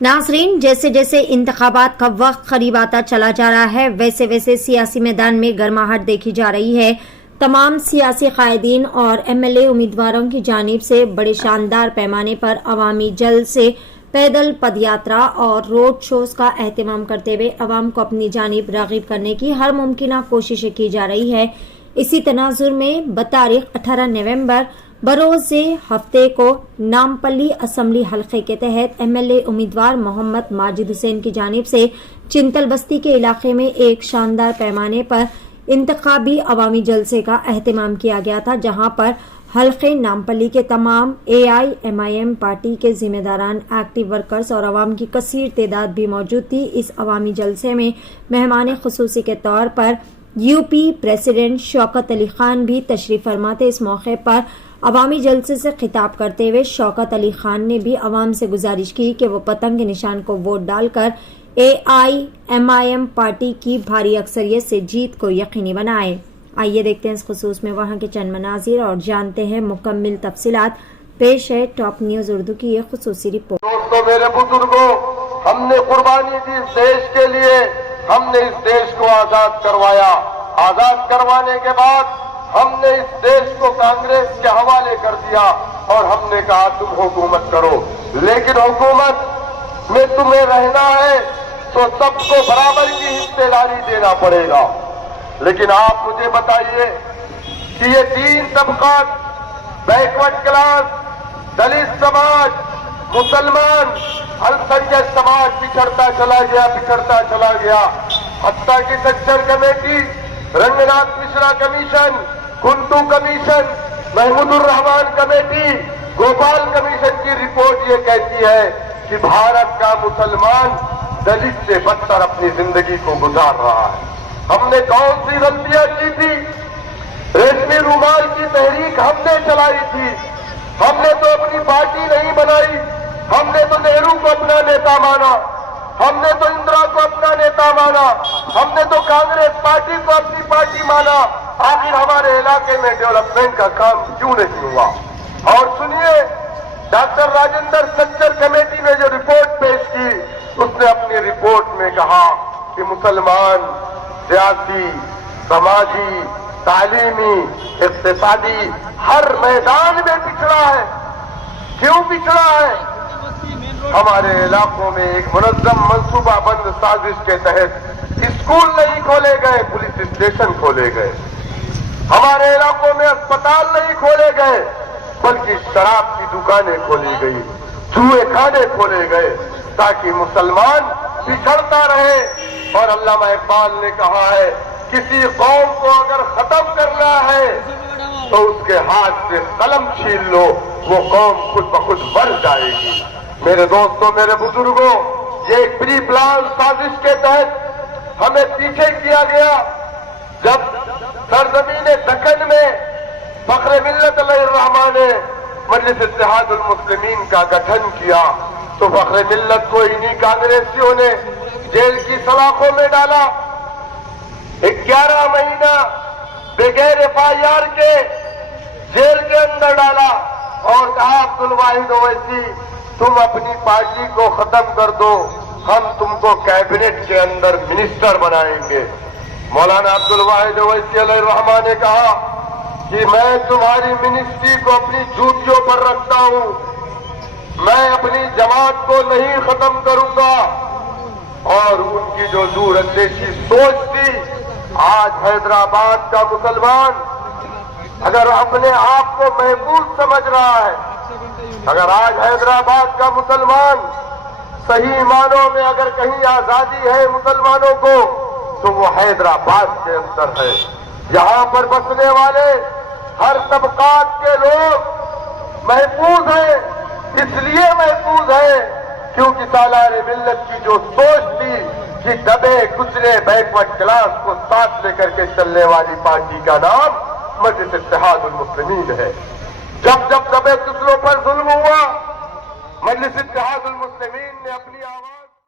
ناظرین، جیسے جیسے انتخابات کا وقت قریب آتا چلا جا رہا ہے ویسے ویسے سیاسی میدان میں گرماہٹ دیکھی جا رہی ہے۔ تمام سیاسی قائدین اور ایم ایل اے امیدواروں کی جانب سے بڑے شاندار پیمانے پر عوامی جلسے، پیدل پد یاترا اور روڈ شوز کا اہتمام کرتے ہوئے عوام کو اپنی جانب راغب کرنے کی ہر ممکنہ کوششیں کی جا رہی ہے۔ اسی تناظر میں بتاریخ 18 نومبر بروز ہفتے کو نامپلی اسمبلی حلقے کے تحت ایم ایل اے امیدوار محمد ماجد حسین کی جانب سے چنتل بستی کے علاقے میں ایک شاندار پیمانے پر انتخابی عوامی جلسے کا اہتمام کیا گیا تھا، جہاں پر حلقے نامپلی کے تمام AIMIM پارٹی کے ذمہ داران، ایکٹیو ورکرز اور عوام کی کثیر تعداد بھی موجود تھی۔ اس عوامی جلسے میں مہمان خصوصی کے طور پر UP پریزیڈنٹ شوکت علی خان بھی تشریف فرما تھے۔ اس موقع پر عوامی جلسے سے خطاب کرتے ہوئے شوکت علی خان نے بھی عوام سے گزارش کی کہ وہ پتنگ کے نشان کو ووٹ ڈال کر AIMIM پارٹی کی بھاری اکثریت سے جیت کو یقینی بنائے۔ آئیے دیکھتے ہیں اس خصوص میں وہاں کے چند مناظر اور جانتے ہیں مکمل تفصیلات۔ پیش ہے ٹاپ نیوز اردو کی یہ خصوصی رپورٹ۔ دوستو، میرے بزرگوں، ہم نے قربانی دی اس دیش کے لیے، ہم نے اس دیش کو آزاد کروایا۔ آزاد کروانے کے بعد ہم نے اس دیش کو کانگریس کے حوالے کر دیا اور ہم نے کہا تم حکومت کرو، لیکن حکومت میں تمہیں رہنا ہے تو سب کو برابر کی حصہ داری دینا پڑے گا۔ لیکن آپ مجھے بتائیے کہ یہ تین طبقات، بیکورڈ کلاس، دلت سماج، مسلمان، السنجت سماج پچھڑتا چلا گیا، حتیٰ کہ Sachar committee, Ranganath Mishra commission, Kundu commission, Mahmood ur-Rahman committee, Gopal commission کی رپورٹ یہ کہتی ہے کہ بھارت کا مسلمان دلت سے بدتر اپنی زندگی کو گزار رہا ہے۔ ہم نے کون سی غلطیاں کی تھی؟ ریشمی رومال کی تحریک ہم نے چلائی تھی۔ ہم نے تو اپنی پارٹی نہیں بنائی، ہم نے تو نہرو کو اپنا نیتا مانا، ہم نے تو اندرا کو اپنا نیتا مانا، ہم نے تو کانگریس پارٹی کو اپنی پارٹی مانا۔ آخر ہمارے علاقے میں ڈیولپمنٹ کا کام کیوں نہیں ہوا؟ اور سنیے، ڈاکٹر راجندر سچر کمیٹی نے جو رپورٹ پیش کی، اس نے اپنی رپورٹ میں کہا کہ مسلمان سیاسی، سماجی، تعلیمی، اقتصادی ہر میدان میں پچھڑا ہے۔ کیوں پچھڑا ہے؟ ہمارے علاقوں میں ایک منظم منصوبہ بند سازش کے تحت اسکول نہیں کھولے گئے، پولیس اسٹیشن کھولے گئے۔ ہمارے علاقوں میں اسپتال نہیں کھولے گئے، بلکہ شراب کی دکانیں کھولی گئی، جوئے خانے کھولے گئے، تاکہ مسلمان پچھڑتا رہے۔ اور علامہ اقبال نے کہا ہے، کسی قوم کو اگر ختم کرنا ہے تو اس کے ہاتھ سے قلم چھین لو، وہ قوم خود بخود مر جائے گی۔ میرے دوستوں، میرے بزرگوں، یہ ایک پری پلان سازش کے تحت ہمیں پیچھے کیا گیا۔ جب سرزمین دکن میں فخر ملت علیہ الرحمٰن نے مجلس اتحاد المسلمین کا گٹھن کیا تو فخر ملت کو انہی کانگریسیوں نے جیل کی سلاخوں میں ڈالا، 11 مہینہ بغیر FIR کے جیل کے اندر ڈالا اور کہا عبد الواحد اویسی تم اپنی پارٹی کو ختم کر دو، ہم تم کو کیبنٹ کے اندر منسٹر بنائیں گے۔ مولانا عبد الواحد اویسی علیہ الرحمٰن نے کہا کہ میں تمہاری منسٹری کو اپنی جوتیوں پر رکھتا ہوں، میں اپنی جماعت کو نہیں ختم کروں گا۔ اور ان کی جو دور اندیشی سوچ تھی، آج حیدرآباد کا مسلمان اگر اپنے آپ کو محفوظ سمجھ رہا ہے، اگر آج حیدرآباد کا مسلمان صحیح معنوں میں اگر کہیں آزادی ہے مسلمانوں کو تو وہ حیدرآباد کے اندر ہے۔ یہاں پر بسنے والے ہر طبقات کے لوگ محفوظ ہیں، اس لیے محفوظ ہیں کیونکہ سالار ملت کی جو سوچ تھی کہ دبے کچلے بیکورڈ کلاس کو ساتھ لے کر کے چلنے والی پارٹی کا نام مجلس اتحاد المسلمین ہے۔ جب دبے کچلوں پر ظلم ہوا، مجلس اتحاد المسلمین نے اپنی آواز